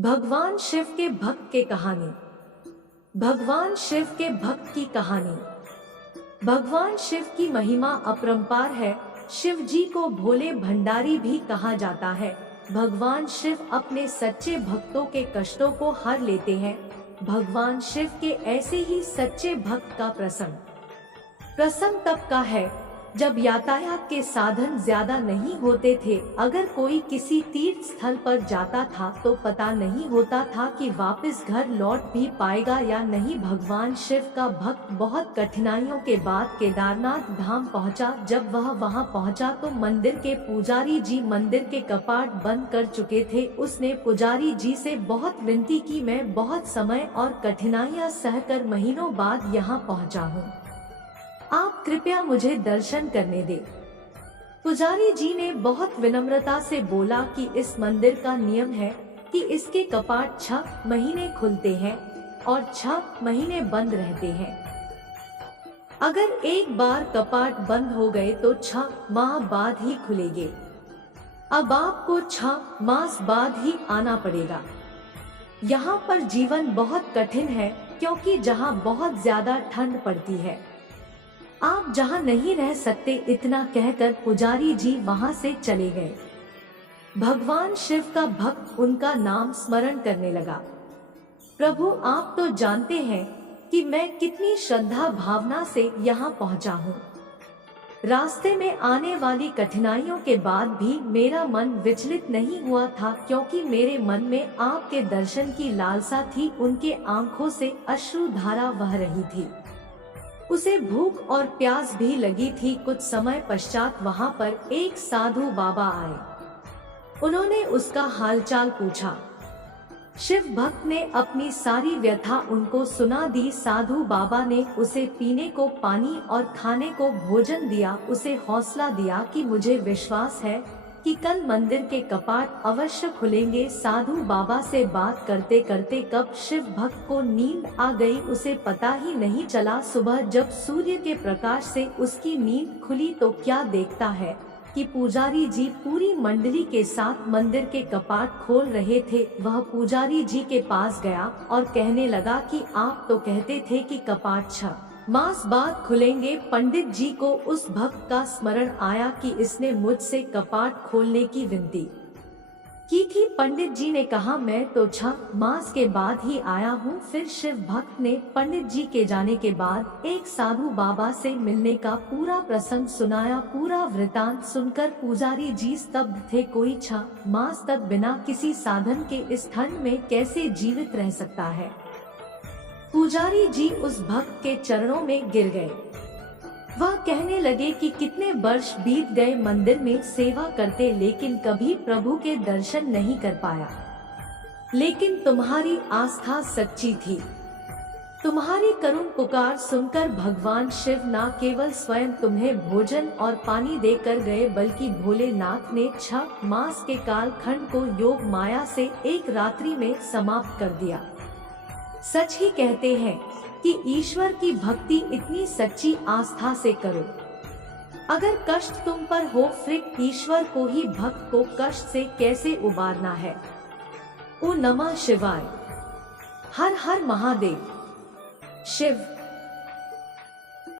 भगवान शिव के भक्त के कहानी। भगवान शिव के भक्त की कहानी। भगवान शिव की महिमा अपरंपार है। शिव जी को भोले भंडारी भी कहा जाता है। भगवान शिव अपने सच्चे भक्तों के कष्टों को हर लेते हैं। भगवान शिव के ऐसे ही सच्चे भक्त का प्रसंग तब का है जब यातायात के साधन ज्यादा नहीं होते थे। अगर कोई किसी तीर्थ स्थल पर जाता था तो पता नहीं होता था कि वापस घर लौट भी पाएगा या नहीं। भगवान शिव का भक्त बहुत कठिनाइयों के बाद केदारनाथ धाम पहुंचा। जब वह वहां पहुंचा तो मंदिर के पुजारी जी मंदिर के कपाट बंद कर चुके थे। उसने पुजारी जी से बहुत विनती की, मैं बहुत समय और कठिनाइयां सहकर महीनों बाद यहाँ पहुँचा हूँ, आप कृपया मुझे दर्शन करने दे। पुजारी जी ने बहुत विनम्रता से बोला कि इस मंदिर का नियम है कि इसके कपाट 6 महीने खुलते हैं और 6 महीने बंद रहते हैं। अगर एक बार कपाट बंद हो गए तो 6 माह बाद ही खुलेंगे। अब आपको 6 मास बाद ही आना पड़ेगा। यहाँ पर जीवन बहुत कठिन है क्योंकि जहाँ बहुत ज्यादा ठंड पड़ती है, आप जहाँ नहीं रह सकते। इतना कहकर पुजारी जी वहाँ से चले गए। भगवान शिव का भक्त उनका नाम स्मरण करने लगा। प्रभु, आप तो जानते हैं कि मैं कितनी श्रद्धा भावना से यहाँ पहुँचा हूँ। रास्ते में आने वाली कठिनाइयों के बाद भी मेरा मन विचलित नहीं हुआ था, क्योंकि मेरे मन में आपके दर्शन की लालसा थी। उनके आंखों से अश्रु धारा बह रही थी। उसे भूख और प्यास भी लगी थी। कुछ समय पश्चात वहाँ पर एक साधु बाबा आए। उन्होंने उसका हालचाल पूछा। शिव भक्त ने अपनी सारी व्यथा उनको सुना दी। साधु बाबा ने उसे पीने को पानी और खाने को भोजन दिया। उसे हौसला दिया कि मुझे विश्वास है कि कल मंदिर के कपाट अवश्य खुलेंगे। साधु बाबा से बात करते करते कब शिव भक्त को नींद आ गई, उसे पता ही नहीं चला। सुबह जब सूर्य के प्रकाश से उसकी नींद खुली तो क्या देखता है कि पुजारी जी पूरी मंडली के साथ मंदिर के कपाट खोल रहे थे। वह पुजारी जी के पास गया और कहने लगा कि आप तो कहते थे कि कपाट 6 मास बाद खुलेंगे। पंडित जी को उस भक्त का स्मरण आया कि इसने मुझसे कपाट खोलने की विनती की थी। पंडित जी ने कहा, मैं तो 6 मास के बाद ही आया हूँ। फिर शिव भक्त ने पंडित जी के जाने के बाद एक साधु बाबा से मिलने का पूरा प्रसंग सुनाया। पूरा वृतांत सुनकर पुजारी जी स्तब्ध थे। कोई 6 मास तक बिना किसी साधन के इस ठंड में कैसे जीवित रह सकता है। पुजारी जी उस भक्त के चरणों में गिर गए। वह कहने लगे कि कितने वर्ष बीत गए मंदिर में सेवा करते, लेकिन कभी प्रभु के दर्शन नहीं कर पाया। लेकिन तुम्हारी आस्था सच्ची थी। तुम्हारी करुण पुकार सुनकर भगवान शिव न केवल स्वयं तुम्हें भोजन और पानी देकर गए, बल्कि भोलेनाथ ने 6 मास के कालखंड को योग माया से एक रात्रि में समाप्त कर दिया। सच ही कहते हैं कि ईश्वर की भक्ति इतनी सच्ची आस्था से करो। अगर कष्ट तुम पर हो, फिर ईश्वर को ही भक्त को कष्ट से कैसे उबारना है। ओ नमः शिवाय। हर हर महादेव। शिव।